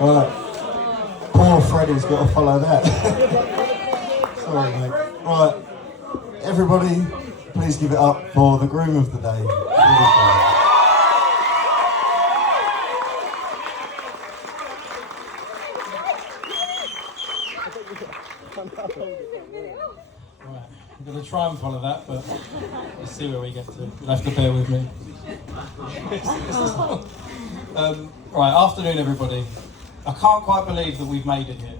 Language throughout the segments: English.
Right. Poor Freddie's got to follow that. Sorry, mate. Right. Everybody, please give it up for the groom of the day. Right, I'm going to try and follow that, but let's see where we get to. You'll have to bear with me. Right, afternoon everybody. I can't quite believe that we've made it here.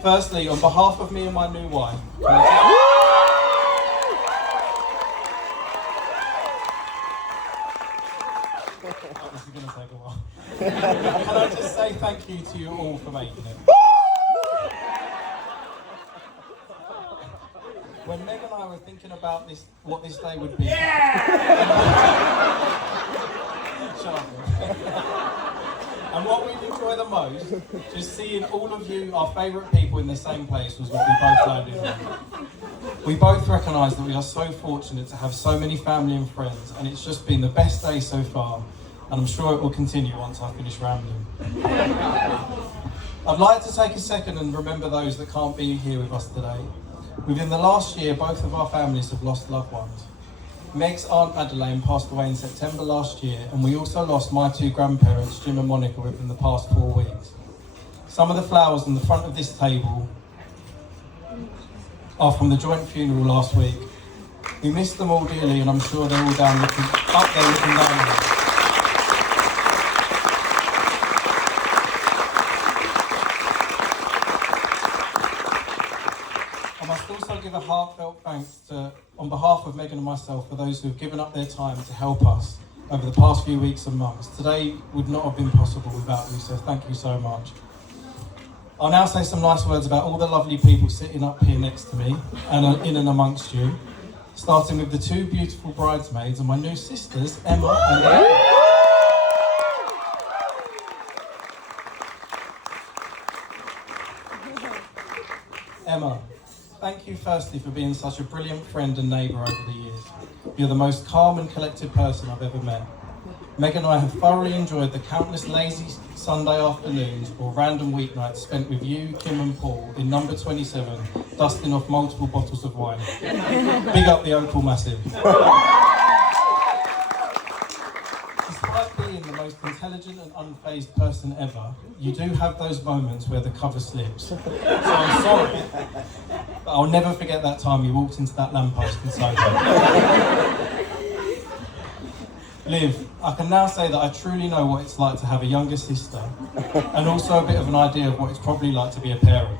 Firstly, on behalf of me and my new wife, this is going to take a while. Can I just say thank you to you all for making it? When Meg and I were thinking about this, what this day would be. Shut up. And what we enjoy the most, just seeing all of you, our favourite people in the same place, was what we both landed on. We both recognise that we are so fortunate to have so many family and friends, and it's just been the best day so far, and I'm sure it will continue once I finish rambling. I'd like to take a second and remember those that can't be here with us today. Within the last year, both of our families have lost loved ones. Meg's Aunt Madeleine passed away in September last year, and we also lost my two grandparents, Jim and Monica, within the past 4 weeks. Some of the flowers on the front of this table are from the joint funeral last week. We missed them all dearly, and I'm sure they're all up there looking down. I must also give a heartfelt thanks on behalf of Megan and myself for those who have given up their time to help us over the past few weeks and months. Today would not have been possible without you, so thank you so much. I'll now say some nice words about all the lovely people sitting up here next to me and in and amongst you, starting with the two beautiful bridesmaids and my new sisters, Emma and Emma. Thank you firstly for being such a brilliant friend and neighbour over the years. You're the most calm and collected person I've ever met. Meg and I have thoroughly enjoyed the countless lazy Sunday afternoons or random weeknights spent with you, Kim and Paul in number 27, dusting off multiple bottles of wine. Big up the Opal Massive. Despite being the most intelligent and unfazed person ever, you do have those moments where the cover slips. So I'm sorry, but I'll never forget that time you walked into that lamppost and sofa. Liv, I can now say that I truly know what it's like to have a younger sister, and also a bit of an idea of what it's probably like to be a parent.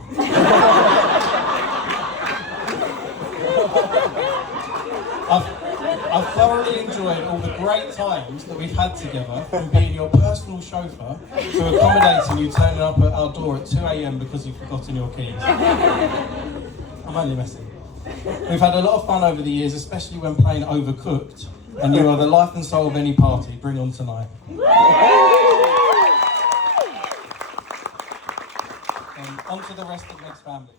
I've thoroughly enjoyed all the great times that we've had together, from being your personal chauffeur to accommodating you turning up at our door at 2 a.m. because you've forgotten your keys. I'm only messing. We've had a lot of fun over the years, especially when playing Overcooked, and you are the life and soul of any party. Bring on tonight. On to the rest of Meg's family.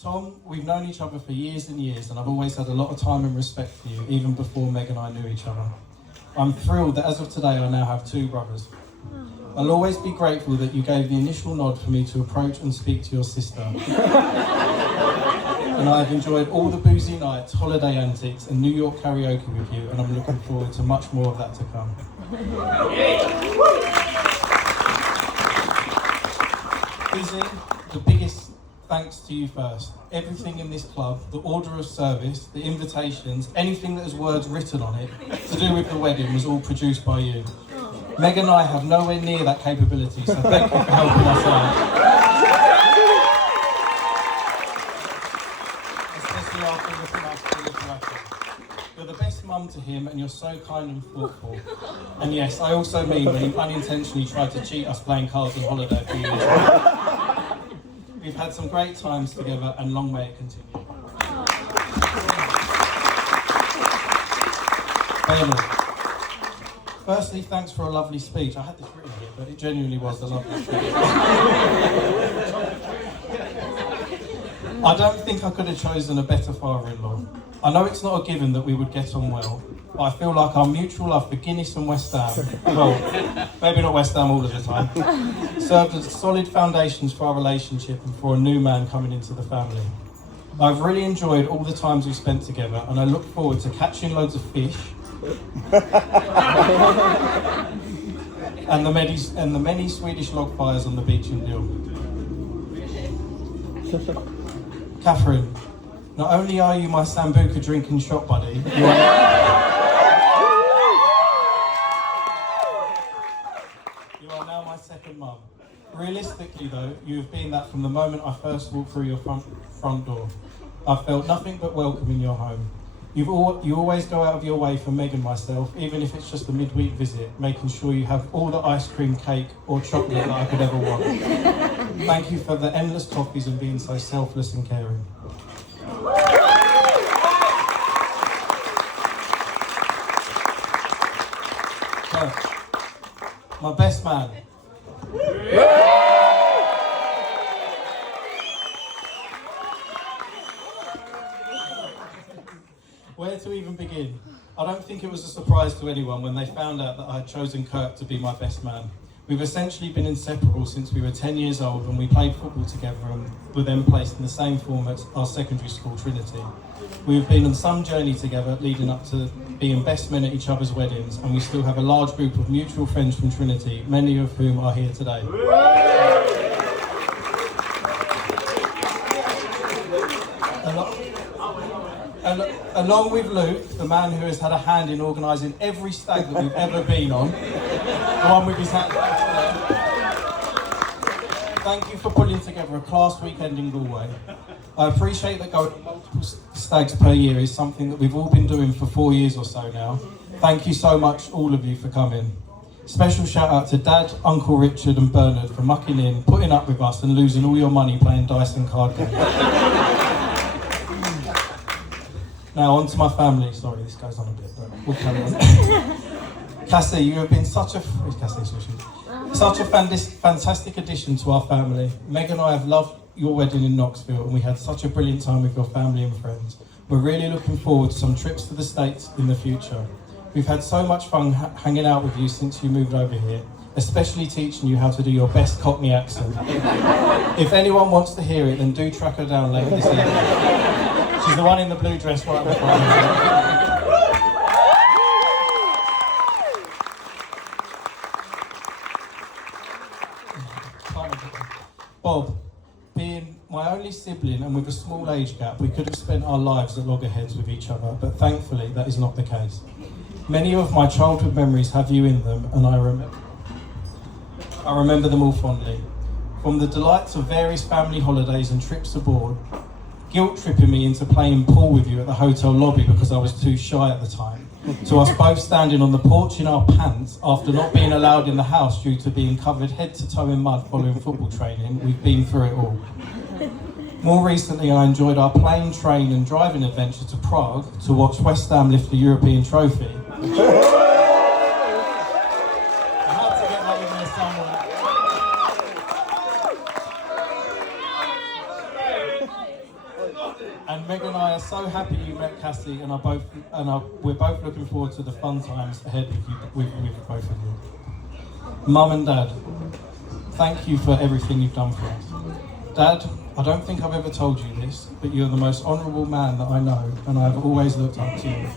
Tom, we've known each other for years and years, and I've always had a lot of time and respect for you, even before Meg and I knew each other. I'm thrilled that as of today I now have 2 brothers. I'll always be grateful that you gave the initial nod for me to approach and speak to your sister. And I've enjoyed all the boozy nights, holiday antics and New York karaoke with you, and I'm looking forward to much more of that to come. Izzy, the biggest thanks to you first. Everything in this club, the order of service, the invitations, anything that has words written on it to do with the wedding was all produced by you. Meg and I have nowhere near that capability, so thank you for helping us out. Especially after looking after the little. You're the best mum to him, and you're so kind and thoughtful. And yes, I also mean that you unintentionally tried to cheat us playing cards on holiday a few years ago. We've had some great times together, and long may it continue. Bailey. Firstly, thanks for a lovely speech. I had this written here, but it genuinely was a lovely speech. I don't think I could have chosen a better father-in-law. I I know it's not a given that we would get on well, but I feel like our mutual love for Guinness and West Ham, well, maybe not West Ham all of the time, served as solid foundations for our relationship and for a new man coming into the family. I've really enjoyed all the times we've spent together, and I look forward to catching loads of fish and the many Swedish log fires on the beach in Dill. Catherine, not only are you my Sambuca drinking shot buddy, you are now my second mum. Realistically though, you have been that from the moment I first walked through your front door. I've felt nothing but welcome in your home. You always go out of your way for Meg and myself, even if it's just a midweek visit, making sure you have all the ice cream, cake or chocolate that I could ever want. Thank you for the endless coffees and being so selfless and caring. Church, my best man. Where to even begin? I don't think it was a surprise to anyone when they found out that I had chosen Kurt to be my best man. We've essentially been inseparable since we were 10 years old when we played football together and were then placed in the same form at our secondary school, Trinity. We've been on some journey together leading up to being best men at each other's weddings, and we still have a large group of mutual friends from Trinity, many of whom are here today. Along with Luke, the man who has had a hand in organising every stag that we've ever been on, the one with his hand. Thank you for pulling together a class weekend in Galway. I appreciate that going to multiple stags per year is something that we've all been doing for 4 years or so now. Thank you so much, all of you, for coming. Special shout out to Dad, Uncle Richard and Bernard for mucking in, putting up with us and losing all your money playing dice and card games. Now on to my family. Sorry, this goes on a bit, but we'll carry on. Cassie, you have been such a fantastic addition to our family. Meg and I have loved your wedding in Knoxville, and we had such a brilliant time with your family and friends. We're really looking forward to some trips to the States in the future. We've had so much fun hanging out with you since you moved over here, especially teaching you how to do your best Cockney accent. If anyone wants to hear it, then do track her down later this evening. She's the one in the blue dress right in front of me. Bob, being my only sibling and with a small age gap, we could have spent our lives at loggerheads with each other, but thankfully that is not the case. Many of my childhood memories have you in them, and I remember them all fondly. From the delights of various family holidays and trips abroad, guilt-tripping me into playing pool with you at the hotel lobby because I was too shy at the time, to us both standing on the porch in our pants after not being allowed in the house due to being covered head to toe in mud following football training. We've been through it all. More recently, I enjoyed our plane, train and driving adventure to Prague to watch West Ham lift the European trophy. I had to get that in there somewhere. And Meg and I are so happy you met Cassie, and we're both looking forward to the fun times ahead with both of you. Mum and Dad, thank you for everything you've done for us. Dad, I don't think I've ever told you this, but you're the most honourable man that I know, and I've always looked up to you.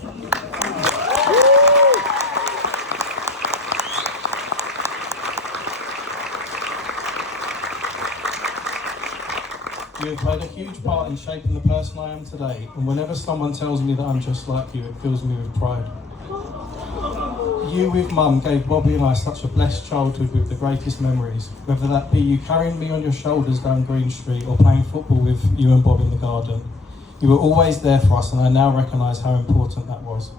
You have played a huge part in shaping the person I am today, and whenever someone tells me that I'm just like you, it fills me with pride. You with Mum gave Bobby and I such a blessed childhood with the greatest memories, whether that be you carrying me on your shoulders down Green Street or playing football with you and Bob in the garden. You were always there for us, and I now recognise how important that was.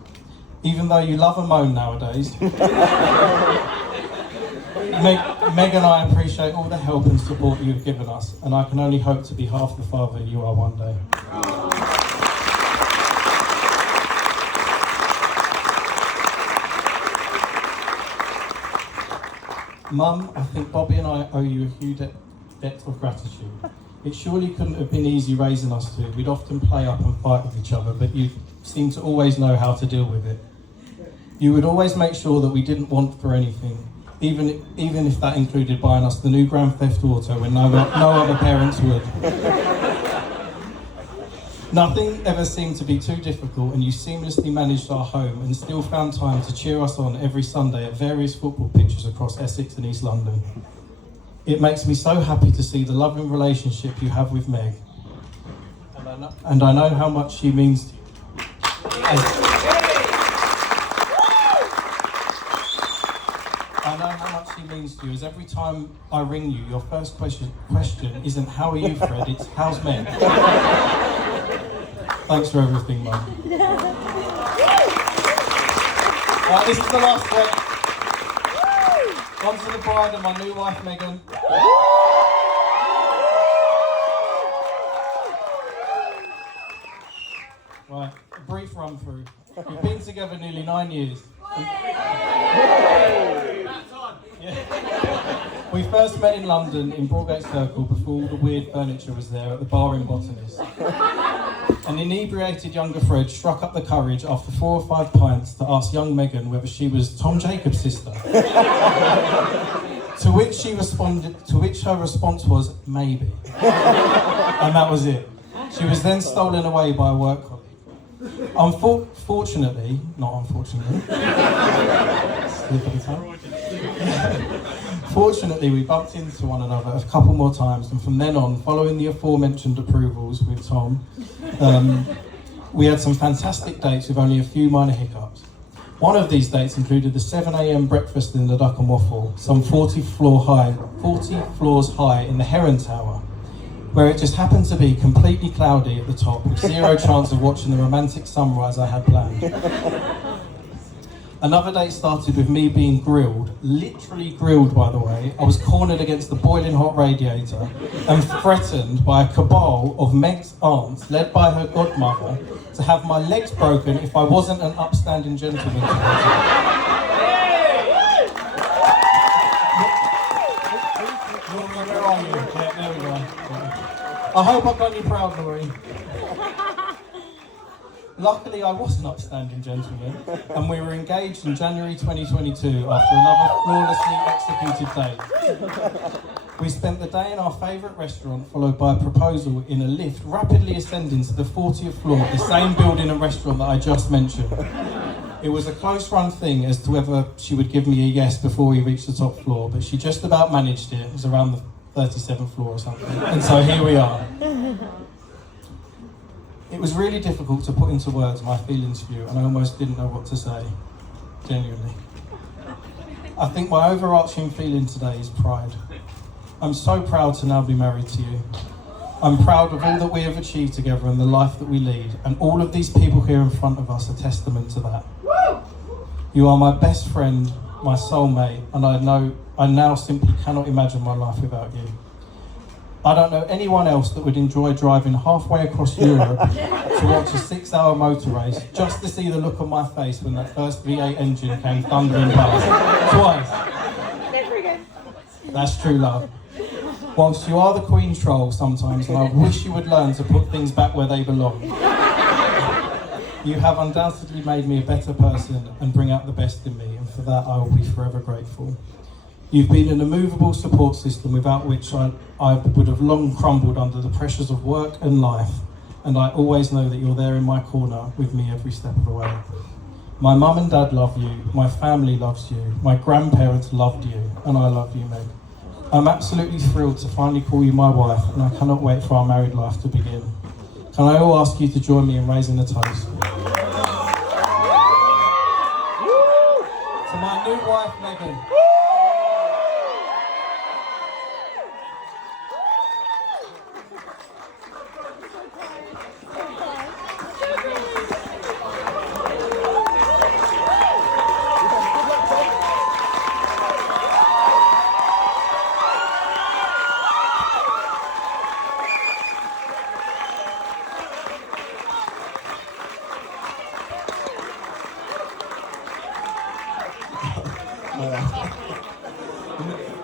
Even though you love a moan nowadays, Meg and I appreciate all the help and support you've given us, and I can only hope to be half the father you are one day. Mum, I think Bobby and I owe you a huge debt of gratitude. It surely couldn't have been easy raising us two. We'd often play up and fight with each other, but you seemed to always know how to deal with it. You would always make sure that we didn't want for anything, even if that included buying us the new Grand Theft Auto when no other parents would. Nothing ever seemed to be too difficult, and you seamlessly managed our home and still found time to cheer us on every Sunday at various football pitches across Essex and East London. It makes me so happy to see the loving relationship you have with Meg. And I know how much she means to you. I know how much she means to you, as every time I ring you, your first question isn't "How are you, Fred?" It's "How's Meg?" Thanks for everything, Mum. Right, this is the last one. On to the bride and my new wife, Megan. Right, a brief run through. We've been together nearly 9 years. Yeah. We first met in London in Broadgate Circle before all the weird furniture was there at the bar in Botanist. An inebriated younger Fred struck up the courage after 4 or 5 pints to ask young Megan whether she was Tom Jacobs' sister. To which her response was, maybe. And that was it. She was then stolen away by a work colleague. Fortunately, we bumped into one another a couple more times, and from then on, following the aforementioned approvals with Tom, we had some fantastic dates with only a few minor hiccups. One of these dates included the 7 a.m. breakfast in the Duck and Waffle, some 40 floors high in the Heron Tower, where it just happened to be completely cloudy at the top with zero chance of watching the romantic sunrise I had planned. Another date started with me being grilled, literally grilled by the way. I was cornered against the boiling hot radiator and threatened by a cabal of Meg's aunts, led by her godmother, to have my legs broken if I wasn't an upstanding gentleman. Where are you? Yeah, there we go. I hope I've done you proud, Laurie. Luckily, I was an upstanding gentleman, and we were engaged in January 2022 after another flawlessly executed date. We spent the day in our favourite restaurant, followed by a proposal in a lift rapidly ascending to the 40th floor of the same building and restaurant that I just mentioned. It was a close run thing as to whether she would give me a yes before we reached the top floor, but she just about managed it. It was around the 37th floor or something. And so here we are. It was really difficult to put into words my feelings for you, and I almost didn't know what to say, genuinely. I think my overarching feeling today is pride. I'm so proud to now be married to you. I'm proud of all that we have achieved together and the life that we lead, and all of these people here in front of us are testament to that. You are my best friend, my soulmate, and I now simply cannot imagine my life without you. I don't know anyone else that would enjoy driving halfway across Europe to watch a 6-hour motor race just to see the look on my face when that first V8 engine came thundering past. Twice. Never again. That's true love. Whilst you are the queen troll sometimes, and I wish you would learn to put things back where they belong. You have undoubtedly made me a better person and bring out the best in me, and for that I will be forever grateful. You've been an immovable support system without which I would have long crumbled under the pressures of work and life, and I always know that you're there in my corner with me every step of the way. My mum and dad love you, my family loves you, my grandparents loved you, and I love you, Meg. I'm absolutely thrilled to finally call you my wife, and I cannot wait for our married life to begin. Can I all ask you to join me in raising a toast? To my new wife, Megan.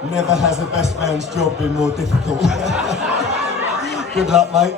Never has a best man's job been more difficult. Good luck, mate.